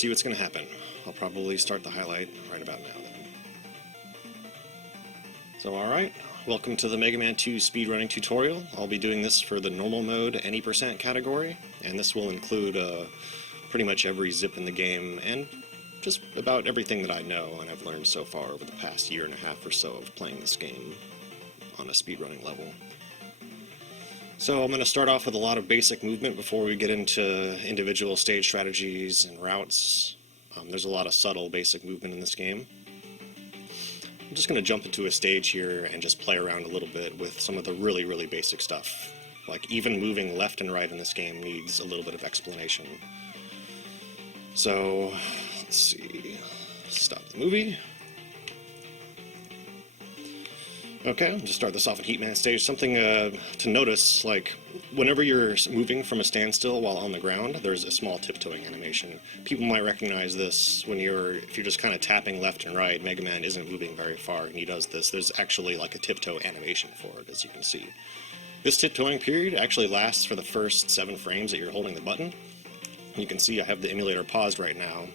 see what's going to happen. I'll probably start the highlight right about now then. So alright, welcome to the Mega Man 2 speedrunning tutorial. I'll be doing this for the normal mode any percent category, and this will include pretty much every zip in the game and just about everything that I know and I've learned so far over the past year and a half or so of playing this game on a speedrunning level. So I'm going to start off with a lot of basic movement before we get into individual stage strategies and routes. There's a lot of subtle basic movement in this game. I'm just going to jump into a stage here and just play around a little bit with some of the really basic stuff. Like even moving left and right in this game needs a little bit of explanation. So, let's see, stop the movie. Okay, I'll just start this off at Heatman stage. Something to notice, like, whenever you're moving from a standstill while on the ground, there's a small tiptoeing animation. People might recognize this when if you're just kind of tapping left and right. Mega Man isn't moving very far, and he does this. There's actually like a tiptoe animation for it, as you can see. This tiptoeing period actually lasts for the first 7 frames that you're holding the button. You can see I have the emulator paused right now.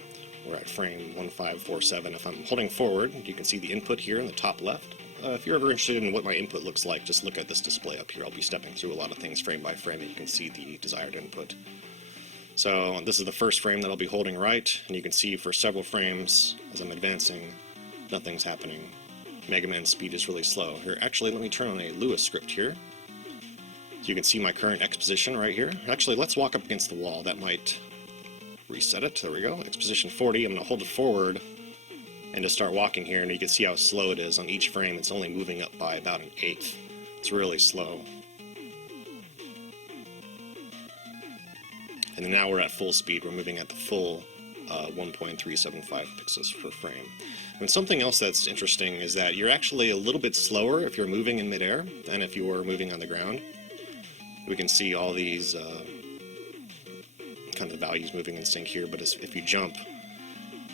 We're at frame 1547. If I'm holding forward, you can see the input here in the top left. If you're ever interested in what my input looks like, just look at this display up here. I'll be stepping through a lot of things frame by frame, and you can see the desired input. So this is the first frame that I'll be holding right, and you can see for several frames, as I'm advancing, nothing's happening. Mega Man's speed is really slow. Here, actually, let me turn on a Lewis script here. So you can see my current exposition right here. Actually, let's walk up against the wall. That might reset it. There we go. Exposition 40. I'm going to hold it forward and just start walking here, and you can see how slow it is on each frame. It's only moving up by about an eighth. It's really slow. And then now we're at full speed. We're moving at the full 1.375 pixels per frame. And something else that's interesting is that you're actually a little bit slower if you're moving in midair than if you were moving on the ground. We can see all these kind of values moving in sync here, but if you jump,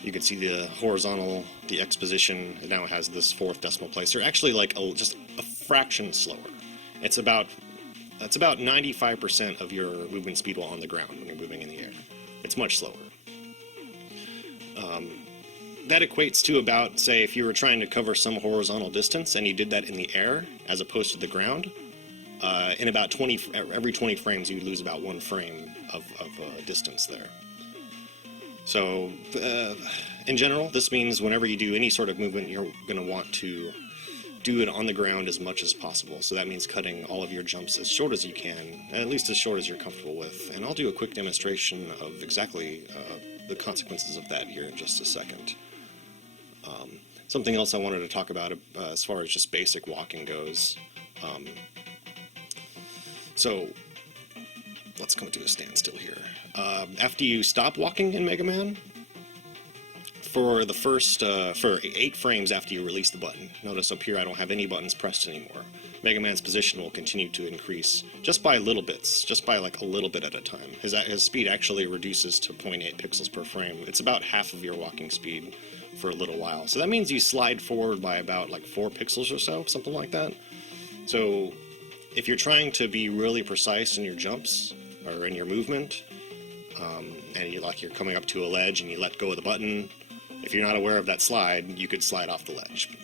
you can see the horizontal, the exposition, it now has this 4th decimal place. They're actually like just a fraction slower. It's about 95% of your movement speed while on the ground when you're moving in the air. It's much slower. That equates to about, say, if you were trying to cover some horizontal distance and you did that in the air as opposed to the ground, in about every 20 frames you'd lose about 1 frame of distance there. So, in general, this means whenever you do any sort of movement, you're going to want to do it on the ground as much as possible. So that means cutting all of your jumps as short as you can, at least as short as you're comfortable with. And I'll do a quick demonstration of exactly the consequences of that here in just a second. Something else I wanted to talk about as far as just basic walking goes. So, let's come to a standstill here. After you stop walking in Mega Man, for the first, for 8 frames after you release the button, notice up here I don't have any buttons pressed anymore. Mega Man's position will continue to increase just by little bits, just by like a little bit at a time. His speed actually reduces to 0.8 pixels per frame. It's about half of your walking speed for a little while. So that means you slide forward by about like 4 pixels or so, something like that. So if you're trying to be really precise in your jumps or in your movement, and you're coming up to a ledge and you let go of the button, if you're not aware of that slide, you could slide off the ledge.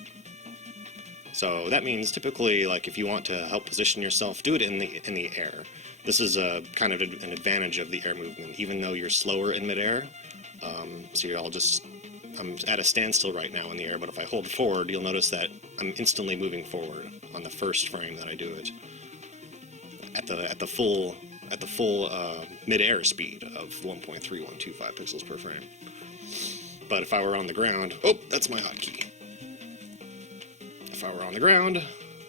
So that means typically, like, if you want to help position yourself, do it in the air. This is a kind of an advantage of the air movement, even though you're slower in midair. I'm at a standstill right now in the air, but if I hold forward, you'll notice that I'm instantly moving forward on the first frame that I do it. At the full mid-air speed of 1.3125 pixels per frame. But if I were on the ground, oh, that's my hotkey. If I were on the ground,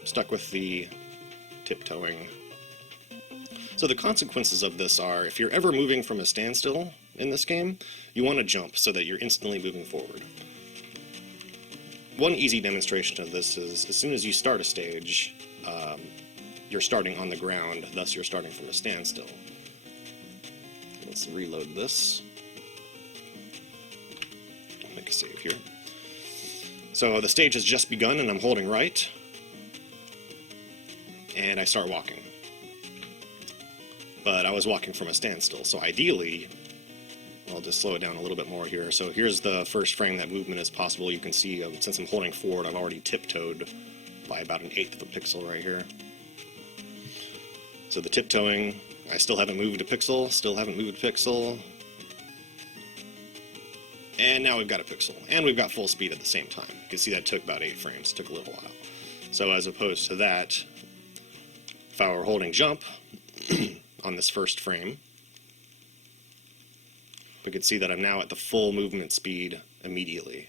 stuck with the tiptoeing. So the consequences of this are, if you're ever moving from a standstill in this game, you want to jump so that you're instantly moving forward. One easy demonstration of this is, as soon as you start a stage, you're starting on the ground, thus you're starting from a standstill. Let's reload this. Make a save here. So the stage has just begun and I'm holding right, and I start walking. But I was walking from a standstill, so ideally, I'll just slow it down a little bit more here. So here's the first frame that movement is possible. You can see, since I'm holding forward, I've already tiptoed by about 1/8 of a pixel right here. So the tiptoeing, I still haven't moved a pixel, still haven't moved a pixel. And now we've got a pixel. And we've got full speed at the same time. You can see that took about 8 frames, took a little while. So as opposed to that, if I were holding jump on this first frame, we could see that I'm now at the full movement speed immediately.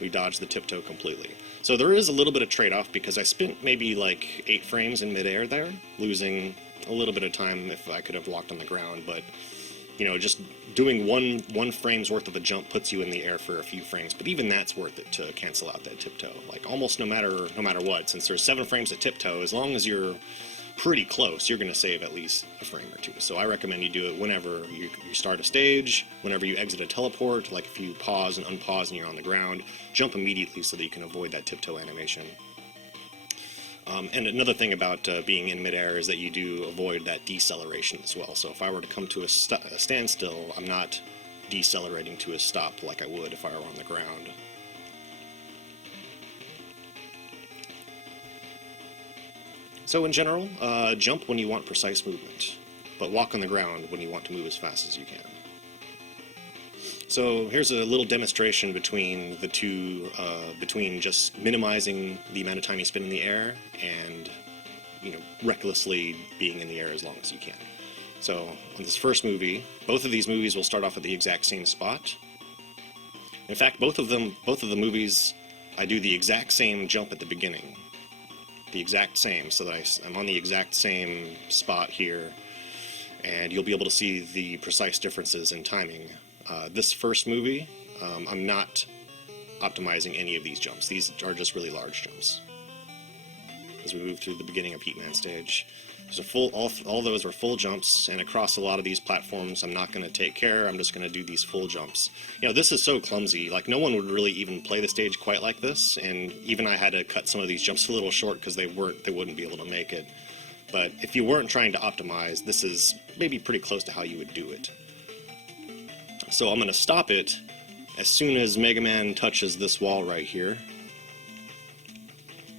We dodged the tiptoe completely. So there is a little bit of trade-off because I spent maybe like 8 frames in midair there, losing a little bit of time if I could have walked on the ground, but you know, just doing one frame's worth of a jump puts you in the air for a few frames, but even that's worth it to cancel out that tiptoe. Like almost no matter what, since there's 7 frames of tiptoe, as long as you're pretty close, you're going to save at least a frame or 2. So I recommend you do it whenever you start a stage, whenever you exit a teleport, like if you pause and unpause and you're on the ground, jump immediately so that you can avoid that tiptoe animation. And another thing about being in midair is that you do avoid that deceleration as well. So if I were to come to a standstill, I'm not decelerating to a stop like I would if I were on the ground. So in general, jump when you want precise movement, but walk on the ground when you want to move as fast as you can. So here's a little demonstration between the two, between just minimizing the amount of time you spend in the air and, you know, recklessly being in the air as long as you can. So on this first movie, both of these movies will start off at the exact same spot. In fact, both of the movies, I do the exact same jump at the beginning. The exact same, so that I'm on the exact same spot here, and you'll be able to see the precise differences in timing. This first movie, I'm not optimizing any of these jumps. These are just really large jumps. As we move through the beginning of Heatman stage, there's a full, all those are full jumps, and across a lot of these platforms, I'm not going to take care. I'm just going to do these full jumps. You know, this is so clumsy. Like, no one would really even play the stage quite like this, and even I had to cut some of these jumps a little short because they wouldn't be able to make it. But if you weren't trying to optimize, this is maybe pretty close to how you would do it. So I'm going to stop it as soon as Mega Man touches this wall right here.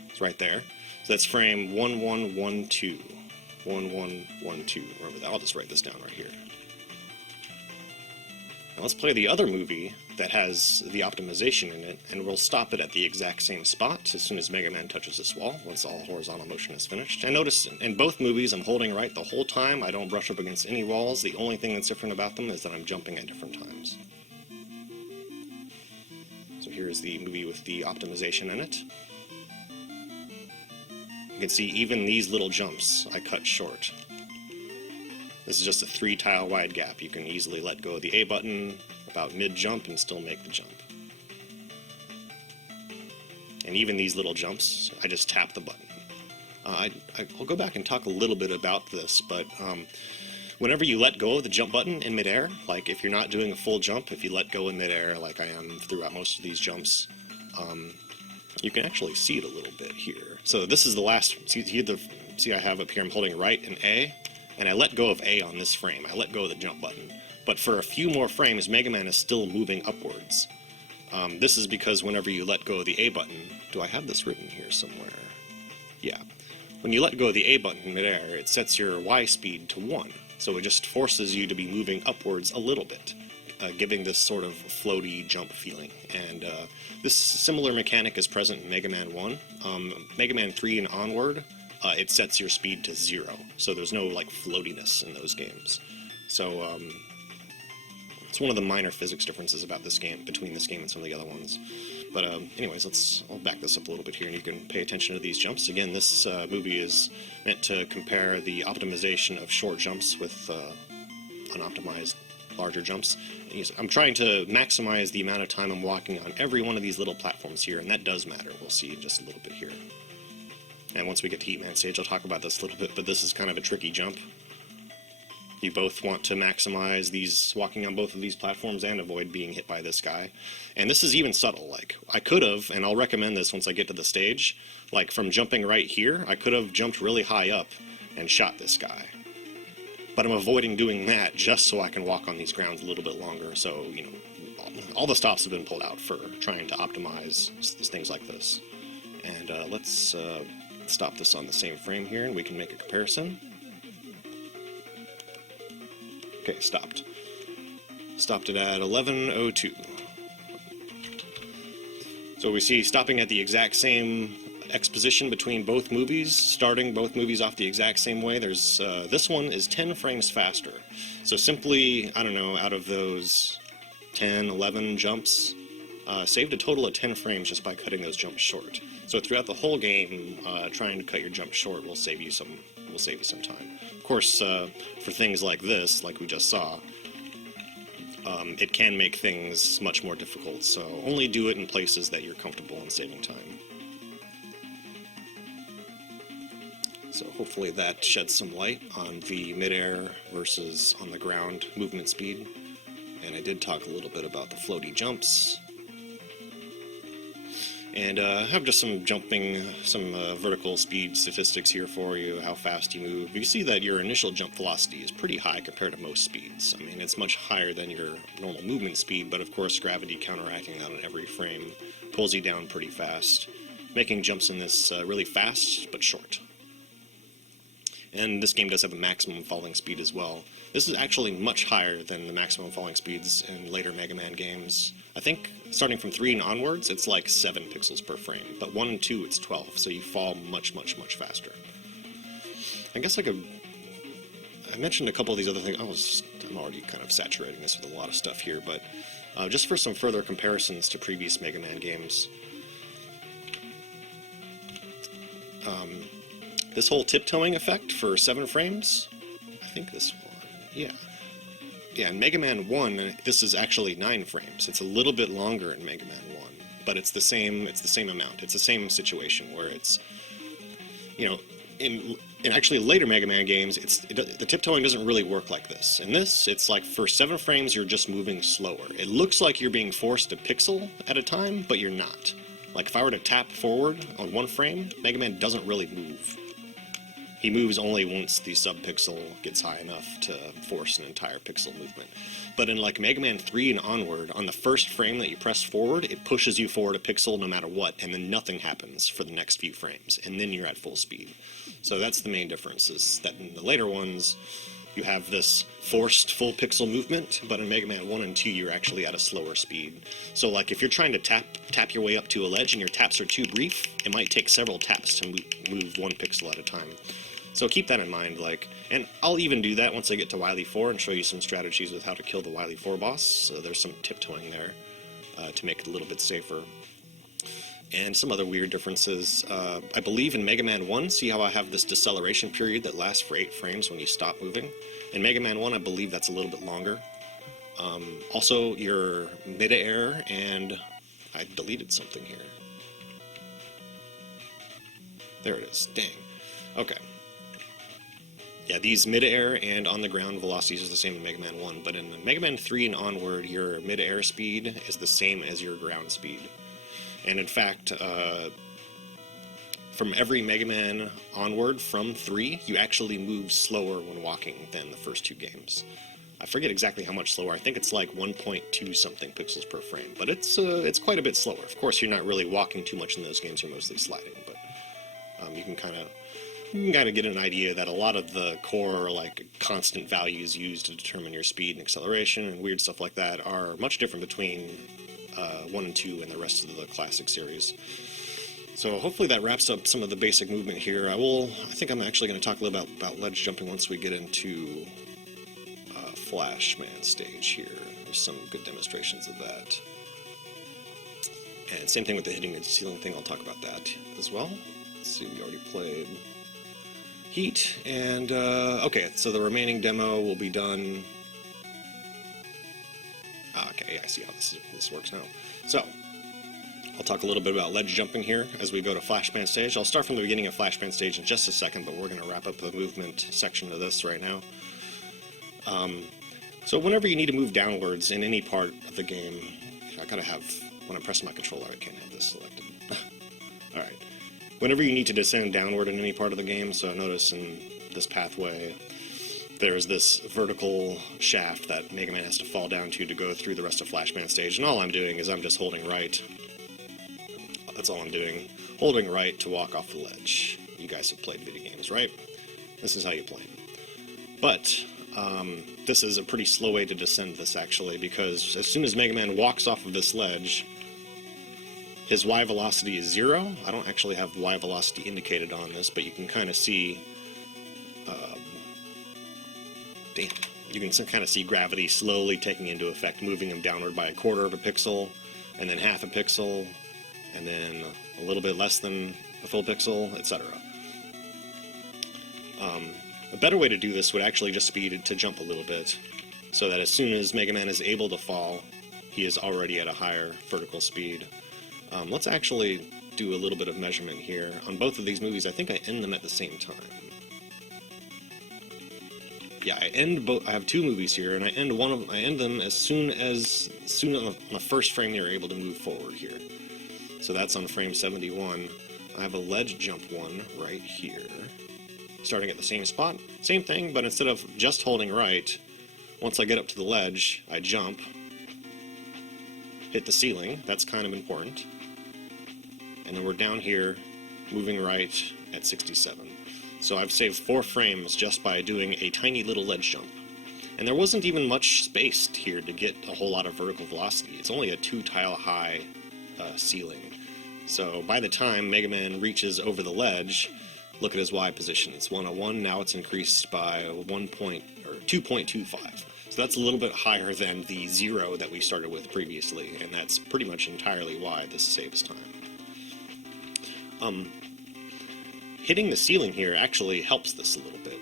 It's right there. So that's frame 1112. 1112. Remember that. I'll just write this down right here. Now let's play the other movie that has the optimization in it, and we'll stop it at the exact same spot as soon as Mega Man touches this wall, once all horizontal motion is finished. And notice in both movies I'm holding right the whole time. I don't brush up against any walls. The only thing that's different about them is that I'm jumping at different times. So here's the movie with the optimization in it. You can see even these little jumps I cut short. This is just a 3-tile wide gap. You can easily let go of the A button about mid-jump and still make the jump. And even these little jumps, I just tap the button. I'll go back and talk a little bit about this, but whenever you let go of the jump button in midair, like if you're not doing a full jump, if you let go in midair like I am throughout most of these jumps, you can actually see it a little bit here. So this is the last, see I have up here, I'm holding right and A, and I let go of A on this frame. I let go of the jump button. But for a few more frames, Mega Man is still moving upwards. This is because whenever you let go of the A button, do I have this written here somewhere? Yeah. When you let go of the A button in midair, it sets your Y speed to 1. So it just forces you to be moving upwards a little bit, giving this sort of floaty jump feeling. And this similar mechanic is present in Mega Man 1. Mega Man 3 and onward, it sets your speed to 0. So there's no like floatiness in those games. So it's one of the minor physics differences about this game, between this game and some of the other ones. But anyways, I'll back this up a little bit here and you can pay attention to these jumps. Again, this movie is meant to compare the optimization of short jumps with unoptimized larger jumps. I'm trying to maximize the amount of time I'm walking on every one of these little platforms here, and that does matter. We'll see in just a little bit here. And once we get to Heatman stage, I'll talk about this a little bit, but this is kind of a tricky jump. You both want to maximize these, walking on both of these platforms and avoid being hit by this guy. And this is even subtle, like, I could have, and I'll recommend this once I get to the stage, like from jumping right here, I could have jumped really high up and shot this guy. but I'm avoiding doing that just so I can walk on these grounds a little bit longer. So, you know, all the stops have been pulled out for trying to optimize things like this. And let's stop this on the same frame here, and we can make a comparison. Okay, stopped. Stopped it at 11:02. So we see stopping at the exact same exposition between both movies, starting both movies off the exact same way. There's this one is 10 frames faster. So simply, I don't know, out of those 10, 11 jumps, saved a total of 10 frames just by cutting those jumps short. So throughout the whole game, trying to cut your jump short will save you some time. Of course, for things like this, like we just saw, it can make things much more difficult. So only do it in places that you're comfortable in saving time. So hopefully that sheds some light on the midair versus on the ground movement speed. And I did talk a little bit about the floaty jumps. And I have just some vertical speed statistics here for you, how fast you move. You see that your initial jump velocity is pretty high compared to most speeds. I mean, it's much higher than your normal movement speed, but of course gravity counteracting that on every frame pulls you down pretty fast, making jumps in this really fast but short. And this game does have a maximum falling speed as well. This is actually much higher than the maximum falling speeds in later Mega Man games. I think starting from 3 and onwards, it's like 7 pixels per frame, but 1 and 2, it's 12, so you fall much, much, much faster. I guess I mentioned a couple of these other things. I'm already kind of saturating this with a lot of stuff here, but just for some further comparisons to previous Mega Man games. This whole tiptoeing effect for 7 frames, I think this one, yeah, in Mega Man 1, this is actually 9 frames. It's a little bit longer in Mega Man 1, but it's the same amount. It's the same situation where it's, you know, in actually later Mega Man games, the tiptoeing doesn't really work like this. In this, it's like for 7 frames, you're just moving slower. It looks like you're being forced a pixel at a time, but you're not. Like if I were to tap forward on 1 frame, Mega Man doesn't really move. He moves only once the sub-pixel gets high enough to force an entire pixel movement. But in like Mega Man 3 and onward, on the first frame that you press forward, it pushes you forward a pixel no matter what, and then nothing happens for the next few frames, and then you're at full speed. So that's the main difference, is that in the later ones, you have this forced full pixel movement, but in Mega Man 1 and 2, you're actually at a slower speed. So like if you're trying to tap your way up to a ledge and your taps are too brief, it might take several taps to move 1 pixel at a time. So keep that in mind, and I'll even do that once I get to Wily 4 and show you some strategies with how to kill the Wily 4 boss. So there's some tiptoeing there to make it a little bit safer. And some other weird differences. I believe in Mega Man 1, see how I have this deceleration period that lasts for 8 frames when you stop moving? In Mega Man 1, I believe that's a little bit longer. Also, your mid-air, and I deleted something here. There it is. Dang. Okay. Yeah, these mid-air and on-the-ground velocities are the same in Mega Man 1, but in Mega Man 3 and onward, your mid-air speed is the same as your ground speed. And in fact, from every Mega Man onward from 3, you actually move slower when walking than the first 2 games. I forget exactly how much slower. I think it's like 1.2 something pixels per frame, but it's quite a bit slower. Of course, you're not really walking too much in those games, you're mostly sliding, but you can kind of get an idea that a lot of the core, like, constant values used to determine your speed and acceleration and weird stuff like that are much different between 1 and 2 and the rest of the classic series. So hopefully that wraps up some of the basic movement here. I think I'm actually going to talk a little about ledge jumping once we get into Flash Man stage here. There's some good demonstrations of that. And same thing with the hitting the ceiling thing, I'll talk about that as well. Let's see, we already played Heat, and okay, so the remaining demo will be done. Okay, yeah, I see how this works now. So, I'll talk a little bit about ledge jumping here as we go to Flashman stage. I'll start from the beginning of Flashman stage in just a second, but we're going to wrap up the movement section of this right now. So whenever you need to move downwards in any part of the game, I gotta have, when I'm pressing my controller, I can't have this selected. Alright. Whenever you need to descend downward in any part of the game, so notice in this pathway, there's this vertical shaft that Mega Man has to fall down to go through the rest of Flashman stage, and all I'm doing is I'm just holding right. That's all I'm doing. Holding right to walk off the ledge. You guys have played video games, right? This is how you play. But this is a pretty slow way to descend this, actually, because as soon as Mega Man walks off of this ledge, his Y velocity is 0. I don't actually have Y velocity indicated on this, but you can kind of see... You can kind of see gravity slowly taking into effect, moving him downward by 1/4 of a pixel, and then 1/2 a pixel, and then a little bit less than a full pixel, etc. A better way to do this would actually just be to jump a little bit, so that as soon as Mega Man is able to fall, he is already at a higher vertical speed. Let's actually do a little bit of measurement here. On both of these movies, I think I end them at the same time. Yeah, I have 2 movies here, and I end them as soon on the first frame they're able to move forward here. So that's on frame 71. I have a ledge jump one right here, starting at the same spot. Same thing, but instead of just holding right, once I get up to the ledge, I jump, hit the ceiling. That's kind of important. And then we're down here, moving right at 67. So I've saved 4 frames just by doing a tiny little ledge jump. And there wasn't even much space here to get a whole lot of vertical velocity. It's only a 2-tile high ceiling. So by the time Mega Man reaches over the ledge, look at his Y position. It's 101, now it's increased by 2.25. So that's a little bit higher than the 0 that we started with previously, and that's pretty much entirely why this saves time. Hitting the ceiling here actually helps this a little bit.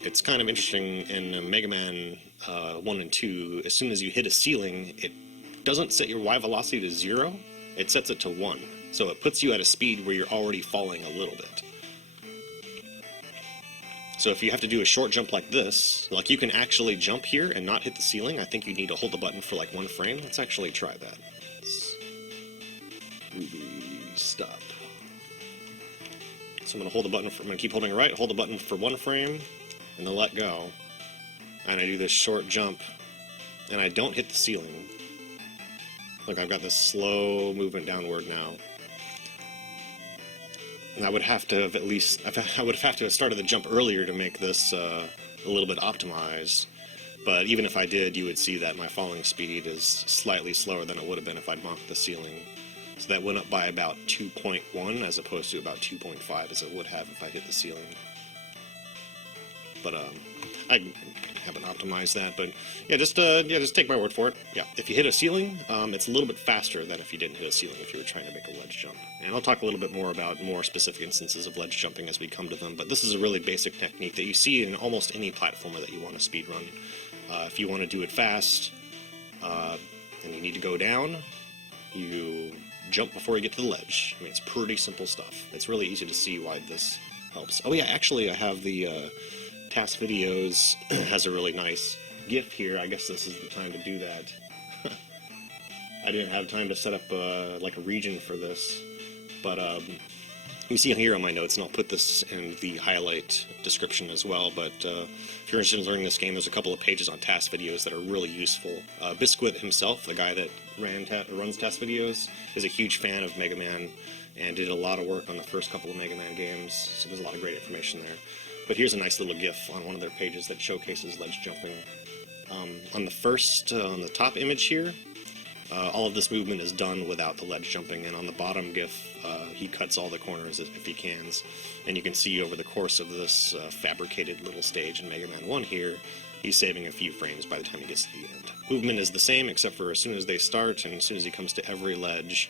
It's kind of interesting in Mega Man 1 and 2, as soon as you hit a ceiling, it doesn't set your Y velocity to 0, it sets it to 1. So it puts you at a speed where you're already falling a little bit. So if you have to do a short jump like this, like you can actually jump here and not hit the ceiling, I think you need to hold the button for like 1 frame. Let's actually try that. Ruby, stop. So I'm going to keep holding right, hold the button for 1 frame, and then let go. And I do this short jump, and I don't hit the ceiling. Look, I've got this slow movement downward now. And I would have to have started the jump earlier to make this a little bit optimized. But even if I did, you would see that my falling speed is slightly slower than it would have been if I'd bumped the ceiling. So that went up by about 2.1 as opposed to about 2.5 as it would have if I hit the ceiling. But I haven't optimized that, but yeah, just take my word for it. Yeah, if you hit a ceiling, it's a little bit faster than if you didn't hit a ceiling if you were trying to make a ledge jump. And I'll talk a little bit more about more specific instances of ledge jumping as we come to them, but this is a really basic technique that you see in almost any platformer that you want to speedrun. If you want to do it fast, and you need to go down, you jump before you get to the ledge. I mean, it's pretty simple stuff. It's really easy to see why this helps. Oh yeah, actually I have the Task Videos has a really nice GIF here. I guess this is the time to do that. I didn't have time to set up like a region for this, but you see here on my notes, and I'll put this in the highlight description as well, but if you're interested in learning this game, there's a couple of pages on Task Videos that are really useful. Biscuit himself, the guy that runs Task Videos, is a huge fan of Mega Man and did a lot of work on the first couple of Mega Man games, so there's a lot of great information there. But here's a nice little GIF on one of their pages that showcases ledge jumping. On the top image here, all of this movement is done without the ledge jumping, and on the bottom GIF, he cuts all the corners if he can. And you can see over the course of this fabricated little stage in Mega Man 1 here, he's saving a few frames by the time he gets to the end. Movement is the same, except for as soon as they start, and as soon as he comes to every ledge,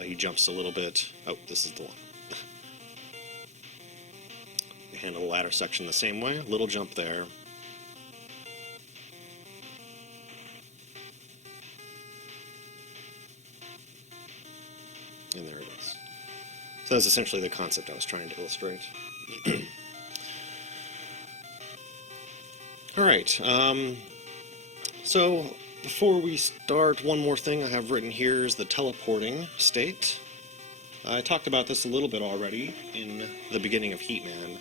he jumps a little bit. Oh, this is the one. Handle the ladder section the same way. Little jump there. And there it is. So that's essentially the concept I was trying to illustrate. Alright, so before we start, one more thing I have written here is the teleporting state. I talked about this a little bit already in the beginning of Heatman.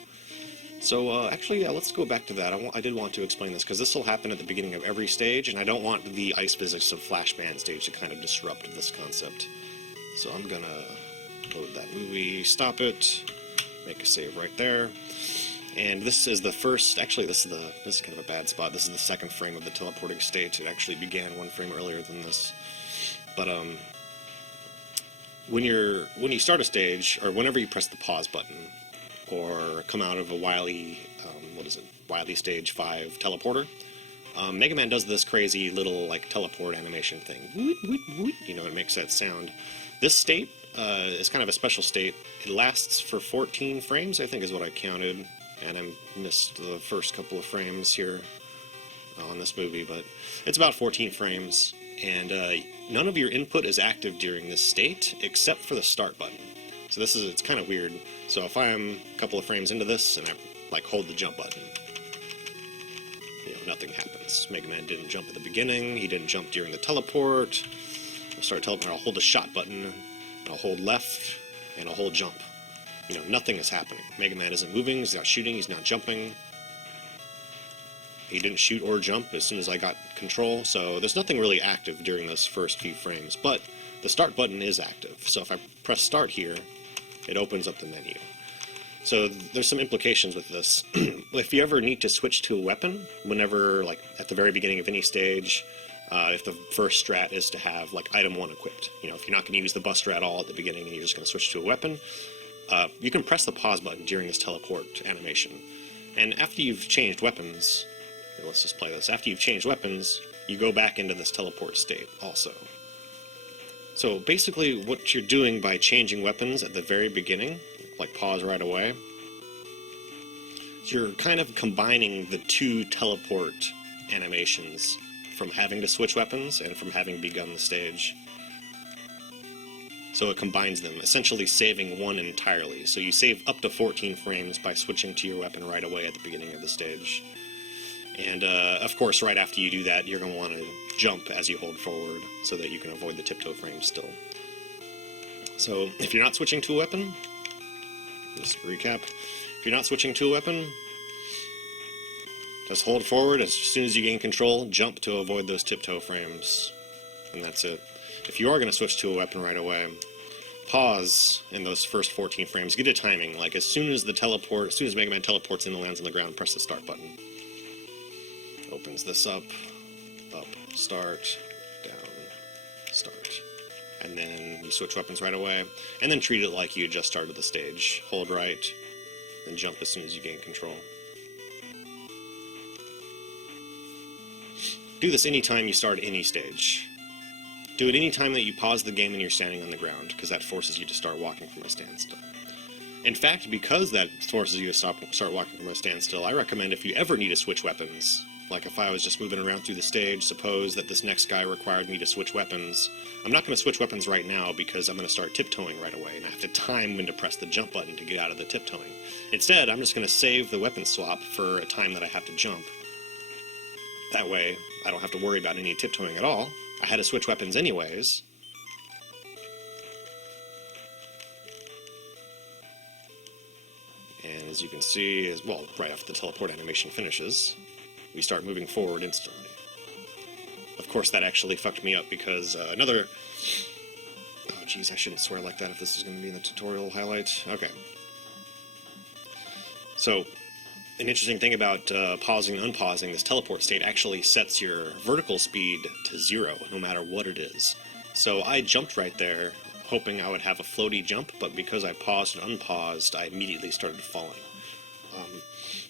So actually, yeah, let's go back to that. I did want to explain this because this will happen at the beginning of every stage, and I don't want the ice physics of Flashband stage to kind of disrupt this concept. So I'm gonna load that movie, stop it, make a save right there. And this is the first, actually this is kind of a bad spot. This is the second frame of the teleporting state. It actually began one frame earlier than this. But when you start a stage, or whenever you press the pause button, or come out of a Wily, Wily Stage 5 teleporter, Mega Man does this crazy little like teleport animation thing. You know, it makes that sound. This state is kind of a special state. It lasts for 14 frames, I think is what I counted, and I missed the first couple of frames here on this movie, but it's about 14 frames, and none of your input is active during this state except for the start button. So it's kind of weird. So if I'm a couple of frames into this and I like hold the jump button, you know, nothing happens. Mega Man didn't jump at the beginning, he didn't jump during the teleport. I'll start teleporting, I'll hold the shot button, I'll hold left, and I'll hold jump. You know, nothing is happening. Mega Man isn't moving, he's not shooting, he's not jumping. He didn't shoot or jump as soon as I got control, so there's nothing really active during those first few frames, but the start button is active. So if I press start here, it opens up the menu. So there's some implications with this. If you ever need to switch to a weapon, whenever, like at the very beginning of any stage, if the first strat is to have like item 1 equipped, you know, if you're not going to use the buster at all at the beginning and you're just going to switch to a weapon, you can press the pause button during this teleport animation. And after you've changed weapons, here, let's just play this. After you've changed weapons, you go back into this teleport state also. So basically what you're doing by changing weapons at the very beginning, like pause right away, you're kind of combining the two teleport animations from having to switch weapons and from having begun the stage. So it combines them, essentially saving one entirely. So you save up to 14 frames by switching to your weapon right away at the beginning of the stage. And of course, right after you do that, you're going to want to jump as you hold forward so that you can avoid the tiptoe frames still. So if you're not switching to a weapon, just recap, if you're not switching to a weapon, just hold forward. As soon as you gain control, jump to avoid those tiptoe frames, and that's it. If you are going to switch to a weapon right away, pause in those first 14 frames, get a timing, like as soon as Mega Man teleports in and lands on the ground, press the start button. Opens this up, start, down, start. And then you switch weapons right away, and then treat it like you just started the stage. Hold right, then jump as soon as you gain control. Do this anytime you start any stage. Do it anytime that you pause the game and you're standing on the ground, because that forces you to start walking from a standstill. In fact, because that forces you to start walking from a standstill, I recommend if you ever need to switch weapons, like if I was just moving around through the stage, suppose that this next guy required me to switch weapons, I'm not going to switch weapons right now because I'm going to start tiptoeing right away, and I have to time when to press the jump button to get out of the tiptoeing. Instead, I'm just going to save the weapon swap for a time that I have to jump. That way, I don't have to worry about any tiptoeing at all. I had to switch weapons anyways. And as you can see, right after the teleport animation finishes, we start moving forward instantly. Of course, that actually fucked me up because oh geez, I shouldn't swear like that if this is going to be in the tutorial highlight. Okay. So, an interesting thing about pausing and unpausing, this teleport state actually sets your vertical speed to 0, no matter what it is. So I jumped right there, hoping I would have a floaty jump, but because I paused and unpaused, I immediately started falling.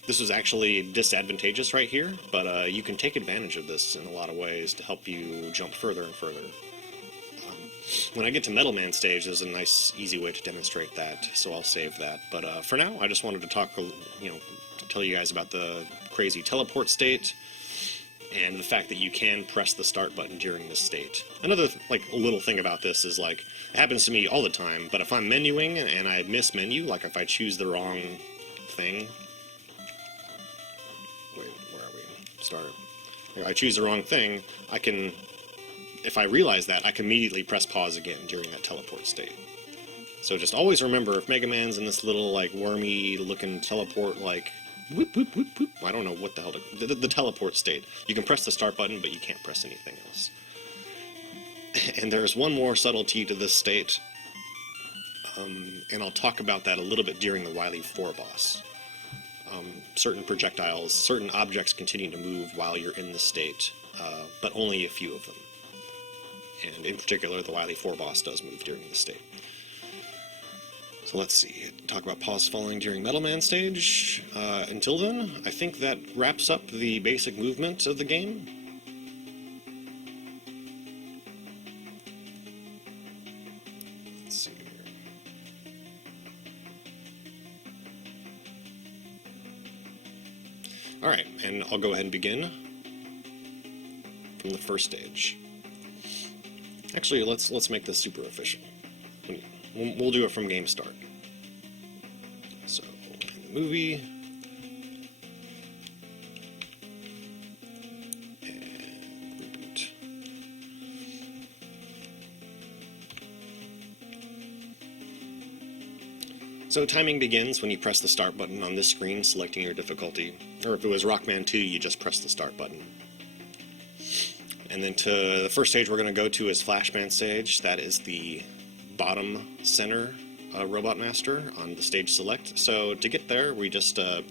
This was actually disadvantageous right here, but you can take advantage of this in a lot of ways to help you jump further and further. When I get to Metal Man stage, there's a nice, easy way to demonstrate that, so I'll save that. But for now, I just wanted to talk, to tell you guys about the crazy teleport state, and the fact that you can press the start button during this state. Another, little thing about this is, it happens to me all the time, but if I'm menuing and I miss menu, like if I choose the wrong thing... Wait, where are we? Start. If I choose the wrong thing, if I realize that, I can immediately press pause again during that teleport state. So just always remember, if Mega Man's in this little, wormy-looking teleport, whoop, whoop, whoop, whoop. I don't know what the hell the teleport state. You can press the start button, but you can't press anything else. And there's one more subtlety to this state, and I'll talk about that a little bit during the Wily 4 boss. Certain projectiles, certain objects continue to move while you're in the state, but only a few of them. And in particular, the Wily 4 boss does move during the state. So let's see, talk about pause falling during Metal Man stage. Until then, I think that wraps up the basic movement of the game. Let's see here. Alright, and I'll go ahead and begin from the first stage. Actually, let's make this super official. We'll do it from game start. So, in the movie, and reboot. So timing begins when you press the start button on this screen, selecting your difficulty. Or if it was Rockman 2, you just press the start button. And then to the first stage we're going to go to is Flashman stage. That is the bottom center Robot Master on the stage select. So to get there, we just as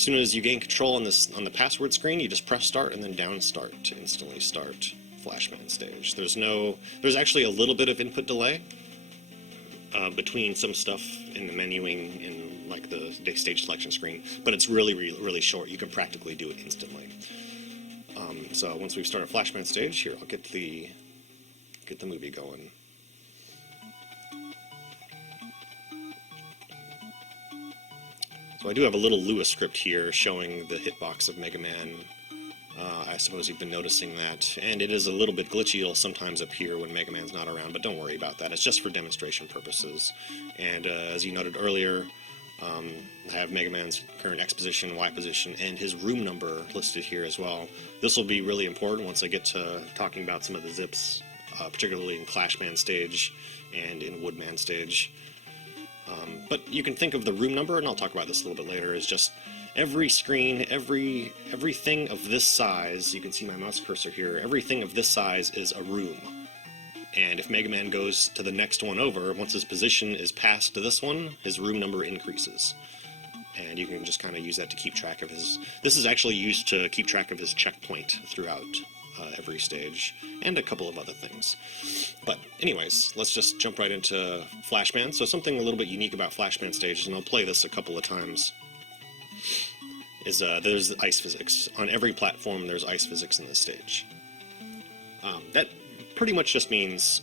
soon as you gain control on the password screen, you just press start and then down start to instantly start Flashman stage. There's actually a little bit of input delay between some stuff in the menuing in like the stage selection screen, but it's really short. You can practically do it instantly. So once we've started Flashman stage, here I'll get the movie going. So I do have a little Lua script here showing the hitbox of Mega Man. I suppose you've been noticing that, and it is a little bit glitchy. It'll sometimes appear when Mega Man's not around, but don't worry about that. It's just for demonstration purposes. And as you noted earlier, I have Mega Man's current X position, Y position, and his room number listed here as well. This will be really important once I get to talking about some of the zips, particularly in Clashman stage and in Woodman stage. But you can think of the room number, and I'll talk about this a little bit later, as just every screen, everything of this size, you can see my mouse cursor here, everything of this size is a room. And if Mega Man goes to the next one over, once his position is past this one, his room number increases. And you can just kind of use that to keep track of his... This is actually used to keep track of his checkpoint throughout every stage, and a couple of other things. But anyways, let's just jump right into Flashman. So something a little bit unique about Flashman stages, and I'll play this a couple of times, is there's ice physics. On every platform there's ice physics in this stage. That pretty much just means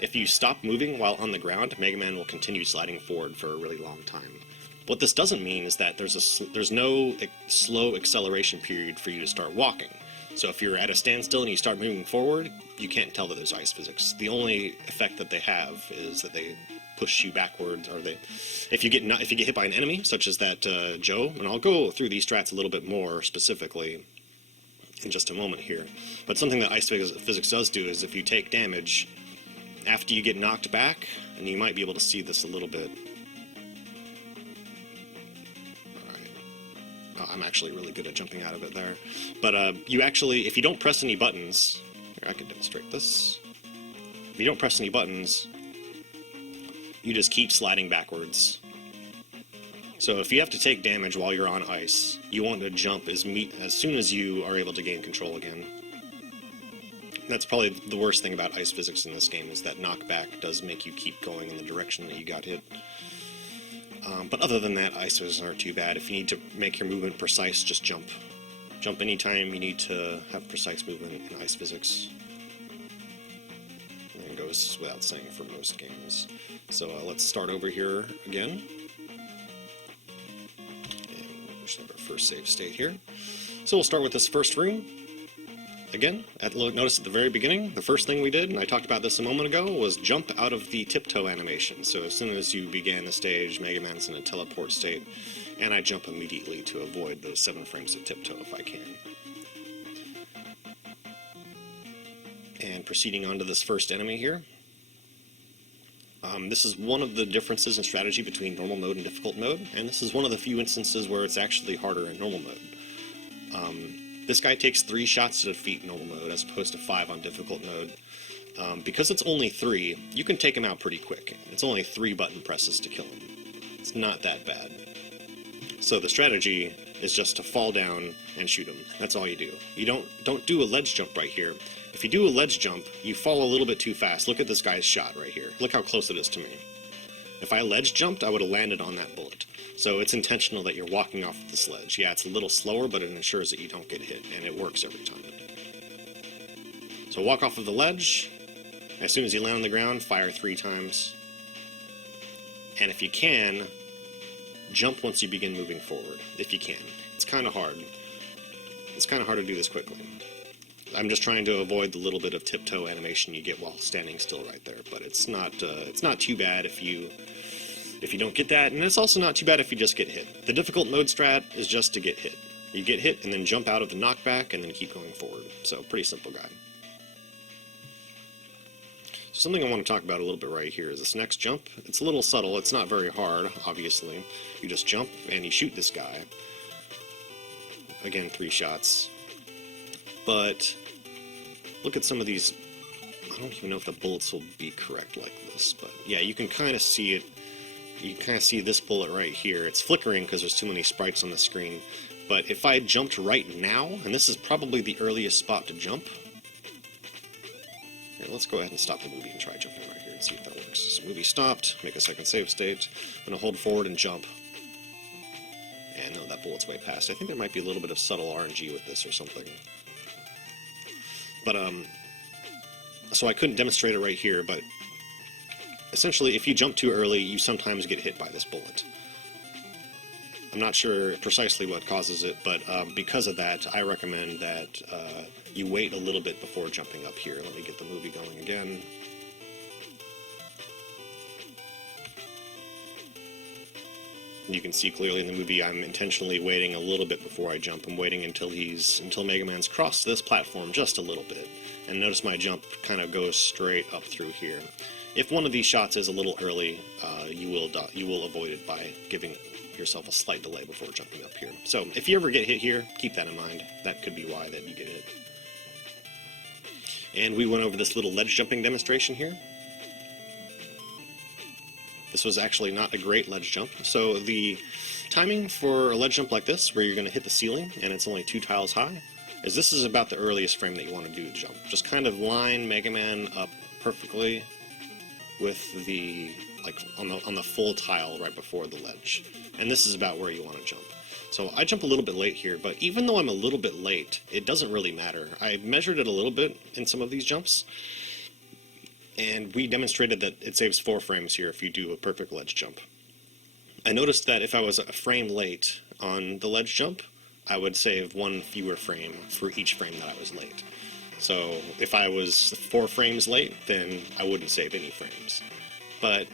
if you stop moving while on the ground, Mega Man will continue sliding forward for a really long time. What this doesn't mean is that there's no slow acceleration period for you to start walking. So if you're at a standstill and you start moving forward, you can't tell that there's ice physics. The only effect that they have is that they push you backwards, or if you get hit by an enemy, such as that Joe, and I'll go through these strats a little bit more specifically in just a moment here. But something that ice physics does do is if you take damage after you get knocked back, and you might be able to see this a little bit. I'm actually really good at jumping out of it there. But you actually, if you don't press any buttons, here, I can demonstrate this. If you don't press any buttons, you just keep sliding backwards. So if you have to take damage while you're on ice, you want to jump as soon as you are able to gain control again. That's probably the worst thing about ice physics in this game, is that knockback does make you keep going in the direction that you got hit. But other than that, ice physics aren't too bad. If you need to make your movement precise, just jump. Jump anytime you need to have precise movement in ice physics. And it goes without saying for most games. So let's start over here again. And we should have our first save state here. So we'll start with this first room. Again, notice at the very beginning, the first thing we did, and I talked about this a moment ago, was jump out of the tiptoe animation. So as soon as you began the stage, Mega Man's in a teleport state, and I jump immediately to avoid those 7 frames of tiptoe if I can. And proceeding on to this first enemy here. This is one of the differences in strategy between normal mode and difficult mode, and this is one of the few instances where it's actually harder in normal mode. This guy takes 3 shots to defeat normal mode as opposed to 5 on difficult mode. Because it's only 3, you can take him out pretty quick. It's only 3 button presses to kill him. It's not that bad. So the strategy is just to fall down and shoot him. That's all you do. You don't do a ledge jump right here. If you do a ledge jump, you fall a little bit too fast. Look at this guy's shot right here. Look how close it is to me. If I ledge jumped, I would have landed on that bullet. So it's intentional that you're walking off the ledge. Yeah, it's a little slower, but it ensures that you don't get hit, and it works every time. So walk off of the ledge. As soon as you land on the ground, fire 3 times. And if you can, jump once you begin moving forward, if you can. It's kind of hard. It's kind of hard to do this quickly. I'm just trying to avoid the little bit of tiptoe animation you get while standing still right there, but it's not too bad if you don't get that, and it's also not too bad if you just get hit. The difficult mode strat is just to get hit. You get hit and then jump out of the knockback and then keep going forward. So pretty simple guide. Something I want to talk about a little bit right here is this next jump. It's a little subtle. It's not very hard, obviously. You just jump and you shoot this guy. Again, 3 shots. But look at some of these. I don't even know if the bullets will be correct like this, but yeah, you can kind of see it. You can kind of see this bullet right here. It's flickering because there's too many sprites on the screen. But if I jumped right now, and this is probably the earliest spot to jump. Yeah, let's go ahead and stop the movie and try jumping right here and see if that works. So movie stopped, make a second save state. I'm going to hold forward and jump. And no, that bullet's way past. I think there might be a little bit of subtle RNG with this or something. But, so I couldn't demonstrate it right here, but essentially, if you jump too early, you sometimes get hit by this bullet. I'm not sure precisely what causes it, but because of that, I recommend that you wait a little bit before jumping up here. Let me get the movie going again. You can see clearly in the movie I'm intentionally waiting a little bit before I jump. I'm waiting until Mega Man's crossed this platform just a little bit. And notice my jump kind of goes straight up through here. If one of these shots is a little early, you will avoid it by giving yourself a slight delay before jumping up here. So if you ever get hit here, keep that in mind. That could be why that you get hit. And we went over this little ledge jumping demonstration here. This was actually not a great ledge jump. So the timing for a ledge jump like this, where you're going to hit the ceiling and it's only 2 tiles high, is this is about the earliest frame that you want to do the jump. Just kind of line Mega Man up perfectly with the, like, on the full tile right before the ledge. And this is about where you want to jump. So I jump a little bit late here, but even though I'm a little bit late, it doesn't really matter. I measured it a little bit in some of these jumps, and we demonstrated that it saves 4 frames here if you do a perfect ledge jump. I noticed that if I was a frame late on the ledge jump, I would save 1 fewer frame for each frame that I was late. So if I was 4 frames late, then I wouldn't save any frames. But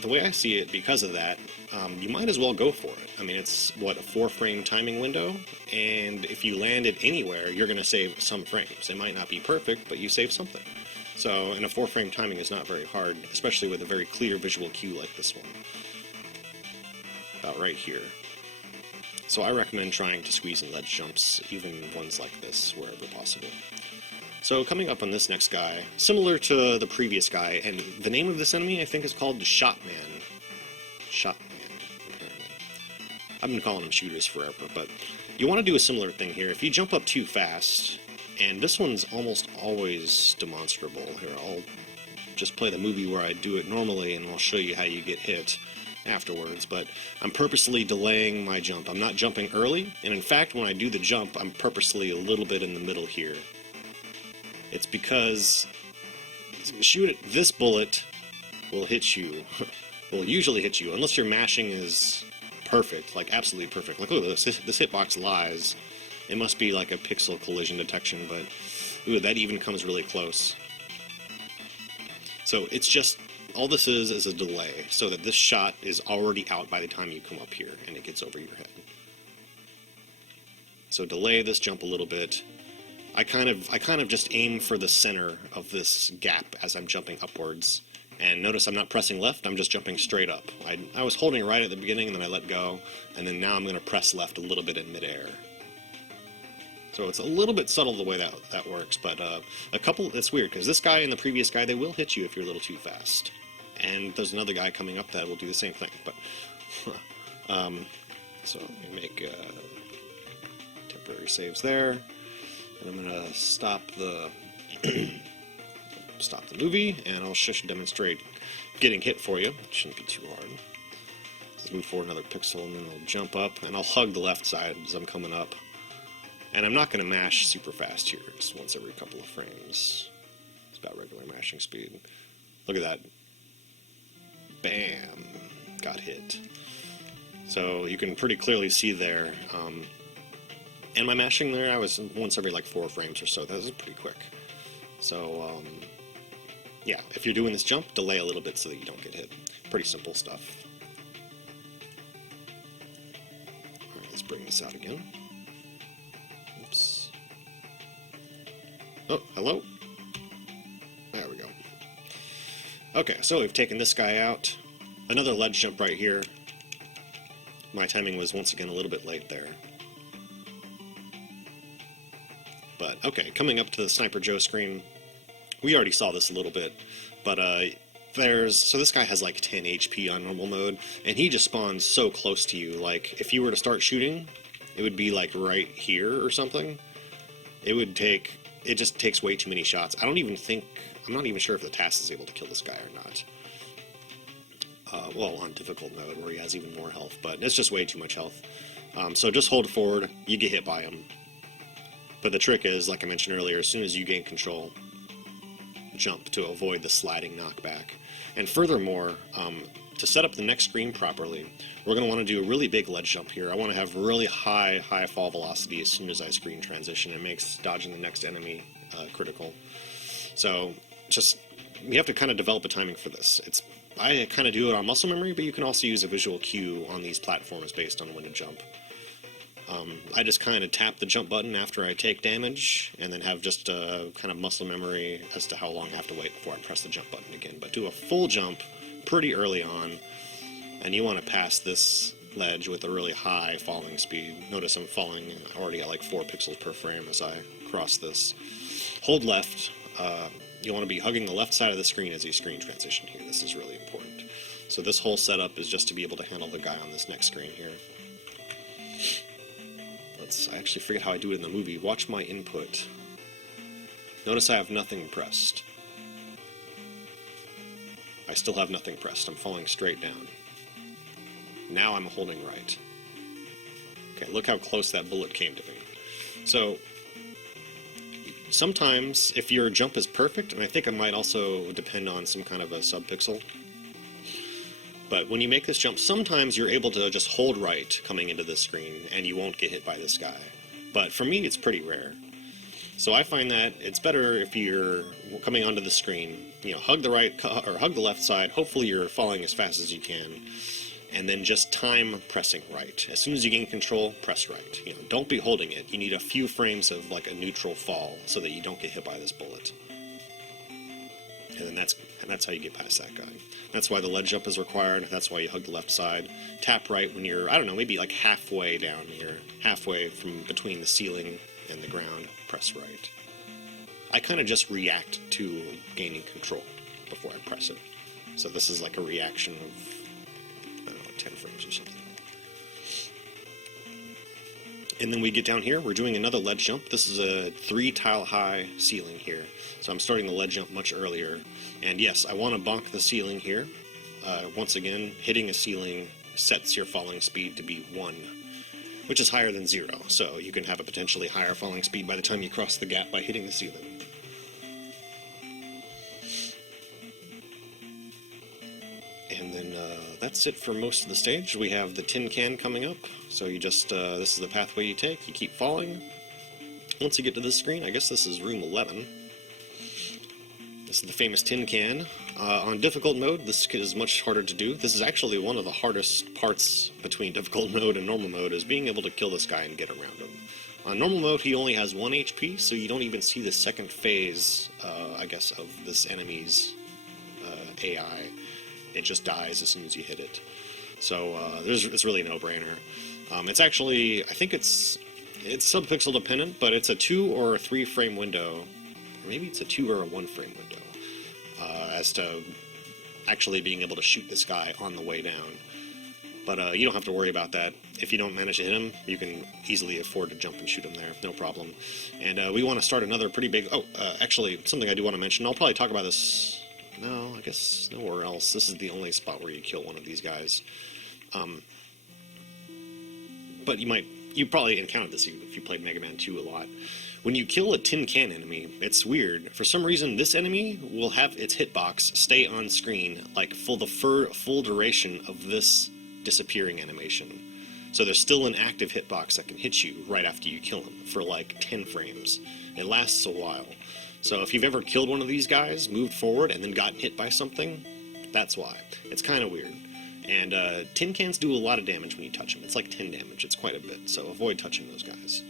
the way I see it, because of that, you might as well go for it. I mean, it's, what, a 4-frame timing window? And if you land it anywhere, you're going to save some frames. It might not be perfect, but you save something. So, and a 4-frame timing is not very hard, especially with a very clear visual cue like this one. About right here. So I recommend trying to squeeze in ledge jumps, even ones like this, wherever possible. So coming up on this next guy, similar to the previous guy, and the name of this enemy I think is called the Shotman. Shotman, apparently. I've been calling them shooters forever, but you want to do a similar thing here. If you jump up too fast, and this one's almost always demonstrable. Here, I'll just play the movie where I do it normally, and I'll show you how you get hit afterwards, but I'm purposely delaying my jump. I'm not jumping early, and in fact, when I do the jump, I'm purposely a little bit in the middle here. It's because this bullet will hit you, will usually hit you, unless your mashing is perfect, like absolutely perfect. Like, look at this hitbox lies. It must be like a pixel collision detection, but ooh, that even comes really close. So it's just, all this is a delay, so that this shot is already out by the time you come up here and it gets over your head. So delay this jump a little bit. I kind of just aim for the center of this gap as I'm jumping upwards, And notice I'm not pressing left, I'm just jumping straight up. I was holding right at the beginning, and then I let go, and then now I'm going to press left a little bit in midair. So it's a little bit subtle the way that works, but it's weird, because this guy and the previous guy, they will hit you if you're a little too fast. And there's another guy coming up that will do the same thing, but... so let me make temporary saves there, and I'm going to stop the... stop the movie, and I'll just demonstrate getting hit for you. It shouldn't be too hard. Let's move forward another pixel, and then I'll jump up, and I'll hug the left side as I'm coming up. And I'm not going to mash super fast here, just once every couple of frames. It's about regular mashing speed. Look at that. Bam! Got hit. So you can pretty clearly see there. And my mashing there, I was once every like 4 frames or so. That was pretty quick. So, yeah, if you're doing this jump, delay a little bit so that you don't get hit. Pretty simple stuff. Alright, let's bring this out again. Oops. Oh, hello? There we go. Okay, so we've taken this guy out. Another ledge jump right here. My timing was once again a little bit late there. But, okay, coming up to the Sniper Joe screen, we already saw this a little bit, but so this guy has like 10 HP on normal mode, and he just spawns so close to you. Like, if you were to start shooting, it would be like right here or something. It just takes way too many shots. I'm not even sure if the task is able to kill this guy or not. Well, on difficult mode, where he has even more health, but it's just way too much health. So just hold forward, you get hit by him. But the trick is, like I mentioned earlier, as soon as you gain control, jump to avoid the sliding knockback. And furthermore, to set up the next screen properly, we're going to want to do a really big ledge jump here. I want to have really high fall velocity as soon as I screen transition. It makes dodging the next enemy critical. So we have to kind of develop a timing for this. I kind of do it on muscle memory, but you can also use a visual cue on these platforms based on when to jump. I just kind of tap the jump button after I take damage, and then have just a kind of muscle memory as to how long I have to wait before I press the jump button again. But do a full jump pretty early on, and you want to pass this ledge with a really high falling speed. Notice I'm falling already at like 4 pixels per frame as I cross this. Hold left. You want to be hugging the left side of the screen as you screen transition here. This is really important. So this whole setup is just to be able to handle the guy on this next screen here. I actually forget how I do it in the movie. Watch my input. Notice I have nothing pressed. I still have nothing pressed. I'm falling straight down. Now I'm holding right. Okay, look how close that bullet came to me. So, sometimes, if your jump is perfect, and I think it might also depend on some kind of a subpixel, but when you make this jump, sometimes you're able to just hold right coming into this screen, and you won't get hit by this guy. But for me, it's pretty rare. So I find that it's better if you're coming onto the screen, hug the right or hug the left side. Hopefully you're falling as fast as you can, and then just time pressing right. As soon as you gain control, press right. Don't be holding it. You need a few frames of like a neutral fall so that you don't get hit by this bullet. And then that's how you get past that guy. That's why the ledge jump is required. That's why you hug the left side. Tap right when you're, I don't know, maybe like halfway down here. Halfway from between the ceiling and the ground. Press right. I kind of just react to gaining control before I press it. So this is like a reaction of, I don't know, 10 frames or something. And then we get down here, we're doing another ledge jump. This is a 3-tile high ceiling here. So I'm starting the ledge jump much earlier. And yes, I want to bonk the ceiling here. Once again, hitting a ceiling sets your falling speed to be 1, which is higher than 0. So you can have a potentially higher falling speed by the time you cross the gap by hitting the ceiling. And then that's it for most of the stage. We have the tin can coming up. So you just, this is the pathway you take. You keep falling. Once you get to this screen, I guess this is room 11. This is the famous tin can. On difficult mode, this is much harder to do. This is actually one of the hardest parts between difficult mode and normal mode, is being able to kill this guy and get around him. On normal mode, he only has 1 HP, so you don't even see the second phase, I guess, of this enemy's AI. It just dies as soon as you hit it. So it's really a no-brainer. It's actually, I think it's subpixel dependent, but it's a 2 or a 3 frame window, or maybe it's a 2 or a 1 frame window, as to actually being able to shoot this guy on the way down. But you don't have to worry about that. If you don't manage to hit him, you can easily afford to jump and shoot him there, no problem. And we want to start another pretty big... actually, something I do want to mention, I'll probably talk about this... No, I guess nowhere else. This is the only spot where you kill one of these guys. But you probably encountered this if you played Mega Man 2 a lot. When you kill a tin can enemy, it's weird. For some reason, this enemy will have its hitbox stay on screen like for the full duration of this disappearing animation. So there's still an active hitbox that can hit you right after you kill him for like 10 frames. It lasts a while. So if you've ever killed one of these guys, moved forward, and then gotten hit by something, that's why. It's kind of weird. And tin cans do a lot of damage when you touch them. It's like 10 damage. It's quite a bit, so avoid touching those guys.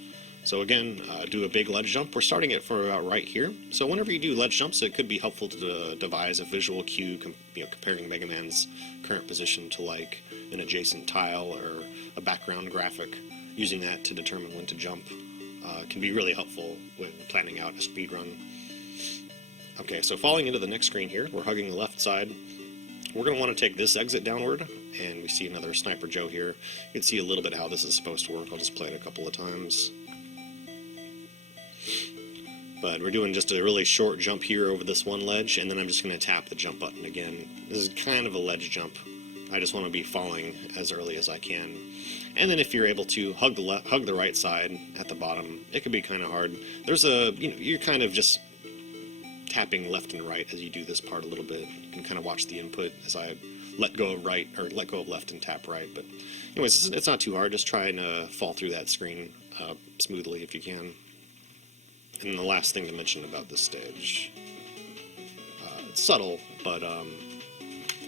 So again, do a big ledge jump. We're starting it for about right here. So whenever you do ledge jumps, it could be helpful to devise a visual cue, comparing Mega Man's current position to like an adjacent tile or a background graphic. Using that to determine when to jump can be really helpful when planning out a speed run. Okay, so falling into the next screen here, we're hugging the left side. We're going to want to take this exit downward, and we see another Sniper Joe here. You can see a little bit how this is supposed to work. I'll just play it a couple of times. But we're doing just a really short jump here over this one ledge, and then I'm just going to tap the jump button again. This is kind of a ledge jump. I just want to be falling as early as I can. And then if you're able to hug the right side at the bottom, it can be kind of hard. There's you're kind of just tapping left and right as you do this part a little bit. You can kind of watch the input as I let go of right, or let go of left and tap right. But anyways, it's not too hard. Just try and fall through that screen smoothly if you can. And the last thing to mention about this stage, it's subtle, but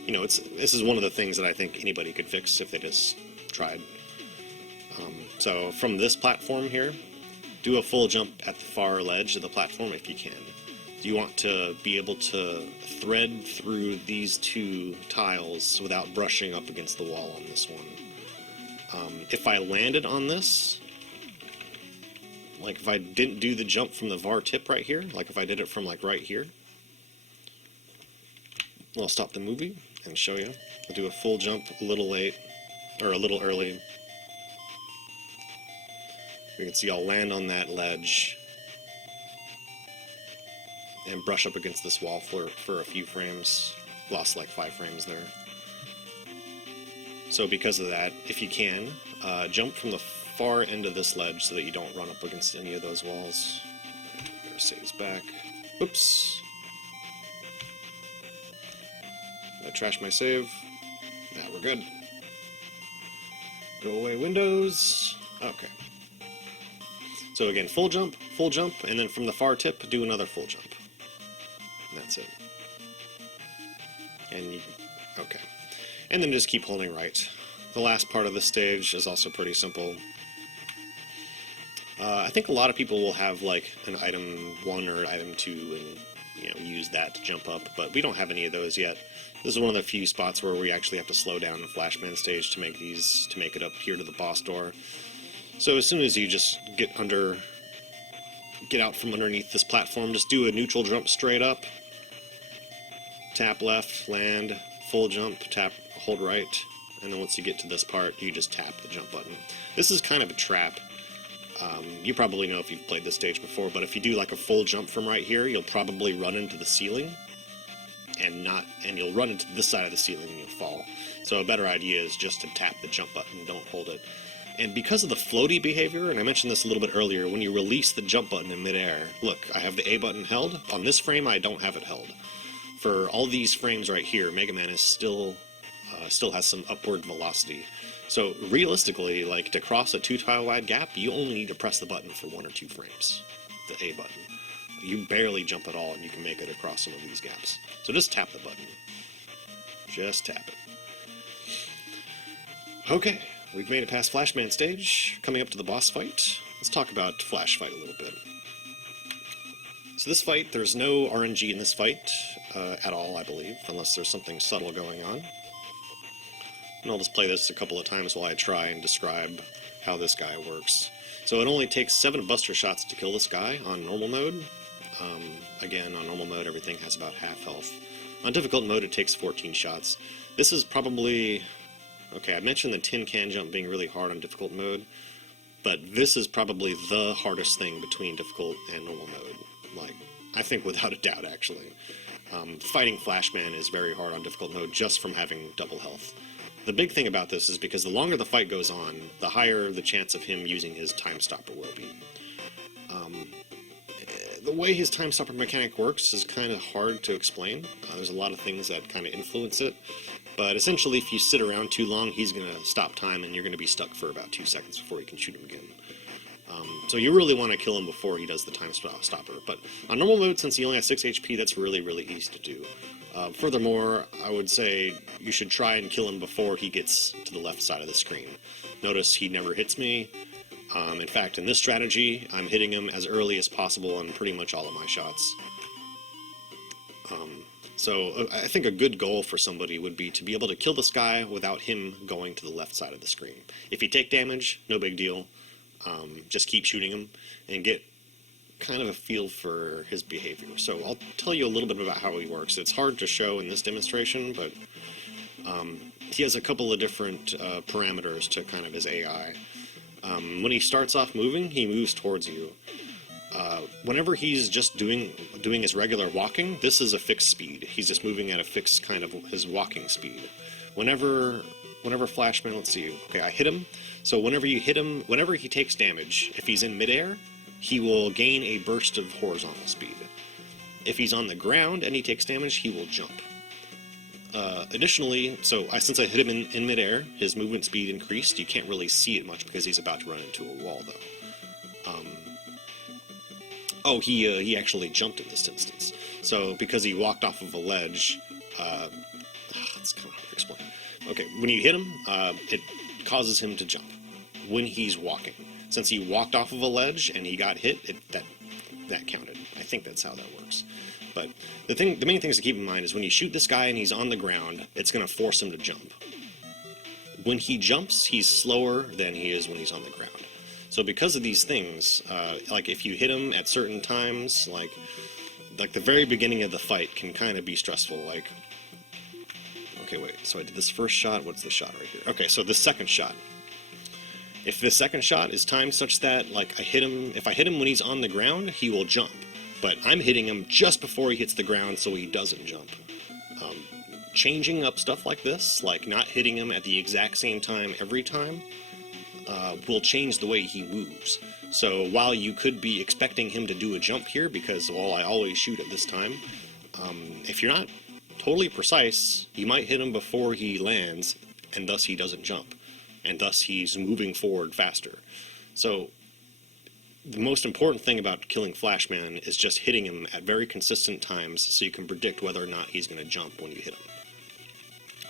this is one of the things that I think anybody could fix if they just tried. So from this platform here, do a full jump at the far ledge of the platform if you can. You want to be able to thread through these two tiles without brushing up against the wall on this one. If I landed on this, like if I didn't do the jump from the VAR tip right here, like if I did it from like right here, I'll stop the movie and show you. I'll do a full jump a little late, or a little early. You can see I'll land on that ledge and brush up against this wall for a few frames. Lost like 5 frames there. So because of that, if you can, jump from the far end of this ledge so that you don't run up against any of those walls. Better saves back. Oops. Did I trash my save? Nah, we're good. Go away Windows. Okay. So again, full jump, and then from the far tip, do another full jump. And that's it. And okay. And then just keep holding right. The last part of the stage is also pretty simple. I think a lot of people will have like an item 1 or item 2 and use that to jump up, but we don't have any of those yet. This is one of the few spots where we actually have to slow down the Flashman stage to make it up here to the boss door. So as soon as you just get out from underneath this platform, just do a neutral jump straight up, tap left, land, full jump, tap, hold right, and then once you get to this part, you just tap the jump button. This is kind of a trap. You probably know if you've played this stage before, but if you do like a full jump from right here, you'll probably run into the ceiling, and you'll run into this side of the ceiling and you'll fall. So a better idea is just to tap the jump button, don't hold it. And because of the floaty behavior, and I mentioned this a little bit earlier, when you release the jump button in midair, look, I have the A button held. On this frame, I don't have it held. For all these frames right here, Mega Man is still has some upward velocity. So realistically, like to cross a 2-tile wide gap, you only need to press the button for 1 or 2 frames, the A button. You barely jump at all, and you can make it across some of these gaps. So just tap the button. Just tap it. Okay. We've made it past Flashman stage, coming up to the boss fight. Let's talk about Flash fight a little bit. So this fight, there's no RNG in this fight at all, I believe, unless there's something subtle going on. And I'll just play this a couple of times while I try and describe how this guy works. So it only takes 7 Buster Shots to kill this guy on normal mode. Again, on normal mode, everything has about half health. On difficult mode, it takes 14 shots. This is probably... Okay, I mentioned the tin can jump being really hard on difficult mode, but this is probably the hardest thing between difficult and normal mode. Like, I think without a doubt, actually. Fighting Flashman is very hard on difficult mode just from having double health. The big thing about this is because the longer the fight goes on, the higher the chance of him using his Time Stopper will be. The way his Time Stopper mechanic works is kind of hard to explain. There's a lot of things that kind of influence it, but essentially if you sit around too long, he's going to stop time and you're going to be stuck for about 2 seconds before you can shoot him again. So you really want to kill him before he does the Time Stopper, but on normal mode, since he only has 6 HP, that's really, really easy to do. Furthermore, I would say you should try and kill him before he gets to the left side of the screen. Notice he never hits me. In fact, in this strategy, I'm hitting him as early as possible on pretty much all of my shots. So I think a good goal for somebody would be to be able to kill this guy without him going to the left side of the screen. If you take damage, no big deal. Just keep shooting him and get kind of a feel for his behavior. So I'll tell you a little bit about how he works. It's hard to show in this demonstration, but he has a couple of different parameters to kind of his AI. When he starts off moving, he moves towards you. Whenever he's just doing his regular walking, this is a fixed speed. He's just moving at a fixed kind of his walking speed. Whenever Flashman, let's see, okay, I hit him. So whenever you hit him, whenever he takes damage, if he's in midair, he will gain a burst of horizontal speed. If he's on the ground and he takes damage, he will jump. Additionally, since I hit him in midair, his movement speed increased. You can't really see it much because he's about to run into a wall, though. He actually jumped in this instance. So because he walked off of a ledge, it's kind of hard to explain. Okay, when you hit him, it causes him to jump when he's walking. Since he walked off of a ledge and he got hit, that counted. I think that's how that works. But the main things to keep in mind is when you shoot this guy and he's on the ground, it's going to force him to jump. When he jumps, he's slower than he is when he's on the ground. So because of these things, like if you hit him at certain times, like the very beginning of the fight can kind of be stressful. Like, okay, wait, so I did this first shot. What's the shot right here? Okay, so the second shot. If the second shot is timed such that, like, if I hit him when he's on the ground, he will jump. But I'm hitting him just before he hits the ground so he doesn't jump. Changing up stuff like this, like not hitting him at the exact same time every time, will change the way he moves. So while you could be expecting him to do a jump here, because, well, I always shoot at this time, if you're not totally precise, you might hit him before he lands, and thus he doesn't jump. And thus he's moving forward faster. So the most important thing about killing Flashman is just hitting him at very consistent times so you can predict whether or not he's going to jump when you hit him.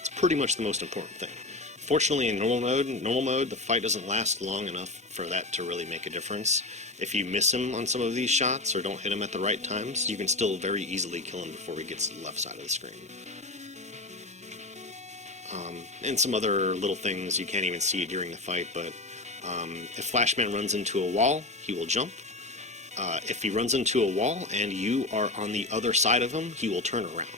It's pretty much the most important thing. Fortunately, in normal mode, the fight doesn't last long enough for that to really make a difference. If you miss him on some of these shots or don't hit him at the right times, you can still very easily kill him before he gets to the left side of the screen. And some other little things you can't even see during the fight, but if Flashman runs into a wall, he will jump. If he runs into a wall and you are on the other side of him, he will turn around.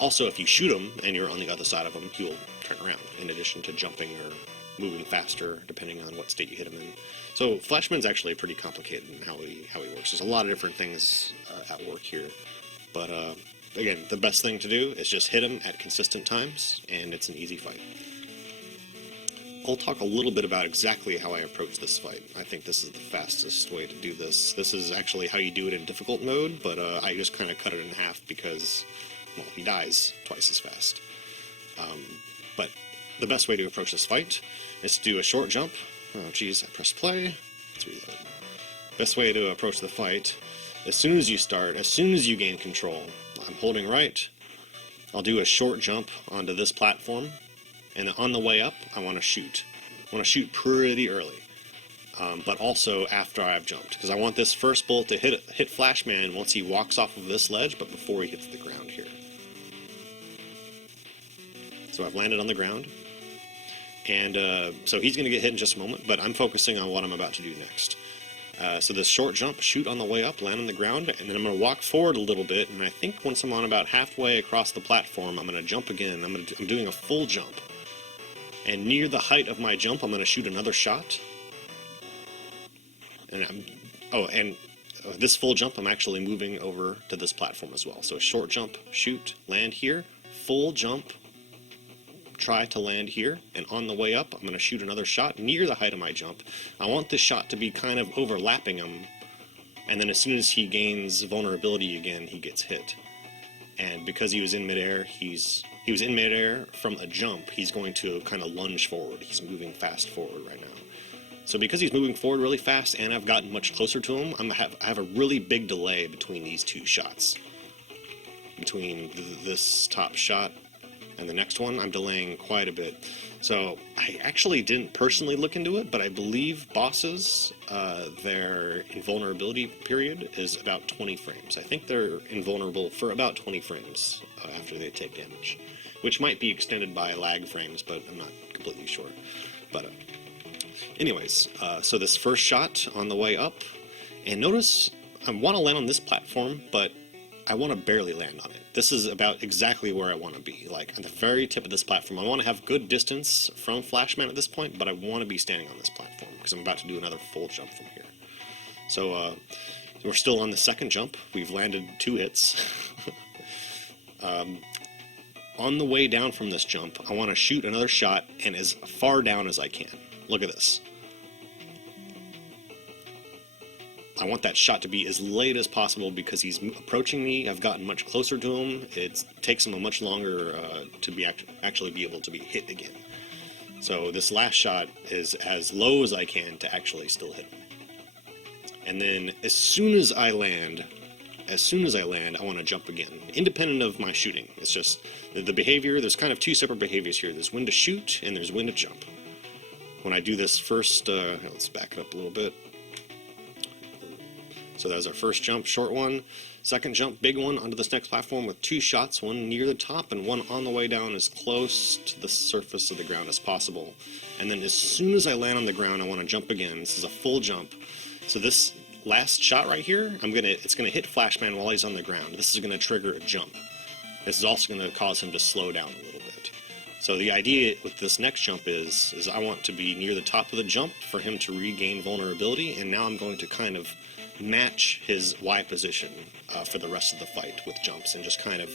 Also, if you shoot him and you're on the other side of him, he will turn around, in addition to jumping or moving faster, depending on what state you hit him in. So Flashman's actually pretty complicated in how he works. There's a lot of different things at work here, but again, the best thing to do is just hit him at consistent times, and it's an easy fight. I'll talk a little bit about exactly how I approach this fight. I think this is the fastest way to do this. This is actually how you do it in difficult mode, but I just kind of cut it in half because, well, he dies twice as fast. But the best way to approach this fight is to do a short jump. Oh geez, I pressed play. Let's reload. Best way to approach the fight, as soon as you start, as soon as you gain control, I'm holding right, I'll do a short jump onto this platform, and on the way up, I want to shoot. I want to shoot pretty early. but also after I've jumped, because I want this first bullet to hit Flashman once he walks off of this ledge, but before he hits the ground here. So I've landed on the ground, and so he's going to get hit in just a moment, but I'm focusing on what I'm about to do next. So this short jump, shoot on the way up, land on the ground, and then I'm going to walk forward a little bit, and I think once I'm on about halfway across the platform, I'm going to jump again. I'm doing a full jump. And near the height of my jump, I'm going to shoot another shot. And this full jump, I'm actually moving over to this platform as well. So a short jump, shoot, land here, full jump, try to land here, and on the way up I'm going to shoot another shot near the height of my jump. I want this shot to be kind of overlapping him, and then as soon as he gains vulnerability again, he gets hit. And because he was in midair, he was in midair from a jump, he's going to kind of lunge forward. He's moving fast forward right now. So because he's moving forward really fast and I've gotten much closer to him, I have a really big delay between these two shots. Between this top shot and the next one, I'm delaying quite a bit. So I actually didn't personally look into it, but I believe bosses, their invulnerability period is about 20 frames. I think they're invulnerable for about 20 frames after they take damage, which might be extended by lag frames, but I'm not completely sure. But anyways, so this first shot on the way up, and notice I want to land on this platform, but I want to barely land on it. This is about exactly where I want to be, like at the very tip of this platform. I want to have good distance from Flashman at this point, but I want to be standing on this platform because I'm about to do another full jump from here. So we're still on the second jump. We've landed 2 hits. On the way down from this jump, I want to shoot another shot and as far down as I can. Look at this. I want that shot to be as late as possible because he's approaching me. I've gotten much closer to him. It takes him a much longer to be actually be able to be hit again. So this last shot is as low as I can to actually still hit him. And then as soon as I land, I want to jump again, independent of my shooting. It's just the behavior. There's kind of 2 separate behaviors here. There's when to shoot and there's when to jump. When I do this first, let's back it up a little bit. So that was our first jump, short one. Second jump, big one, onto this next platform with 2 shots, one near the top and one on the way down as close to the surface of the ground as possible. And then as soon as I land on the ground, I want to jump again. This is a full jump. So this last shot right here, it's gonna hit Flashman while he's on the ground. This is gonna trigger a jump. This is also gonna cause him to slow down a little bit. So the idea with this next jump is I want to be near the top of the jump for him to regain vulnerability, and now I'm going to kind of match his Y position for the rest of the fight with jumps, and just kind of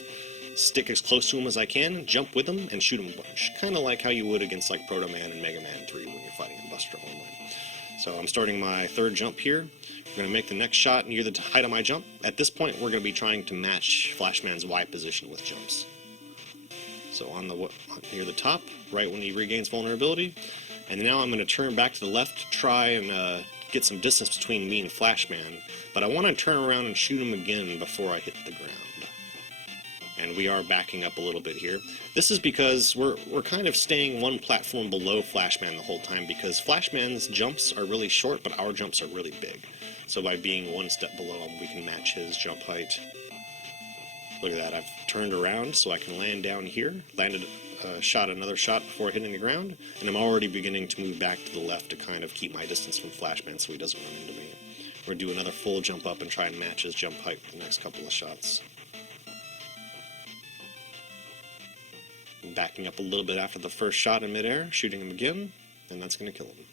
stick as close to him as I can, jump with him, and shoot him a bunch. Kind of like how you would against like Proto Man and Mega Man 3 when you're fighting in Buster Online. So I'm starting my third jump here. We're going to make the next shot near the height of my jump. At this point, we're going to be trying to match Flashman's Y position with jumps. So near the top, right when he regains vulnerability. And now I'm going to turn back to the left to try and get some distance between me and Flashman. But I want to turn around and shoot him again before I hit the ground. And we are backing up a little bit here. This is because we're kind of staying one platform below Flashman the whole time, because Flashman's jumps are really short, but our jumps are really big. So by being one step below him, we can match his jump height. Look at that, I've turned around so I can land down here, shot another shot before hitting the ground, and I'm already beginning to move back to the left to kind of keep my distance from Flashman so he doesn't run into me. We're going to do another full jump up and try and match his jump height for the next couple of shots. Backing up a little bit after the first shot in midair, shooting him again, and that's going to kill him.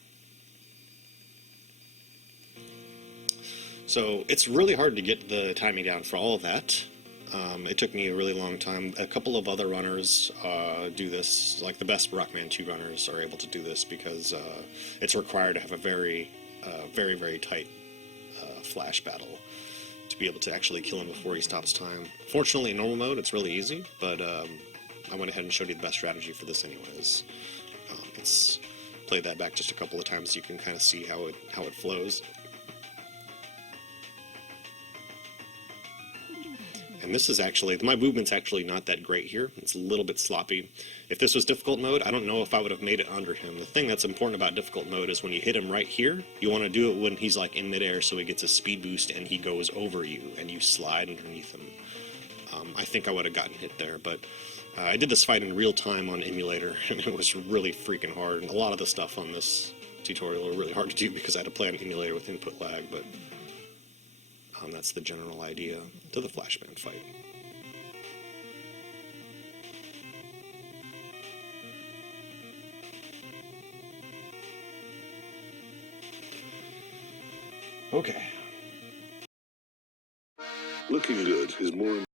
So it's really hard to get the timing down for all of that. It took me a really long time. A couple of other runners do this, like the best Rockman 2 runners are able to do this because it's required to have a very, very tight flash battle to be able to actually kill him before he stops time. Fortunately, in normal mode, it's really easy, but I went ahead and showed you the best strategy for this anyways. Let's play that back just a couple of times so you can kind of see how it flows. And this is actually, my movement's actually not that great here. It's a little bit sloppy. If this was difficult mode, I don't know if I would have made it under him. The thing that's important about difficult mode is when you hit him right here, you want to do it when he's like in midair so he gets a speed boost and he goes over you and you slide underneath him. I think I would have gotten hit there, but I did this fight in real time on emulator and it was really freaking hard. And a lot of the stuff on this tutorial are really hard to do because I had to play on emulator with input lag, but that's the general idea to the Flashman fight. Okay. Looking good is more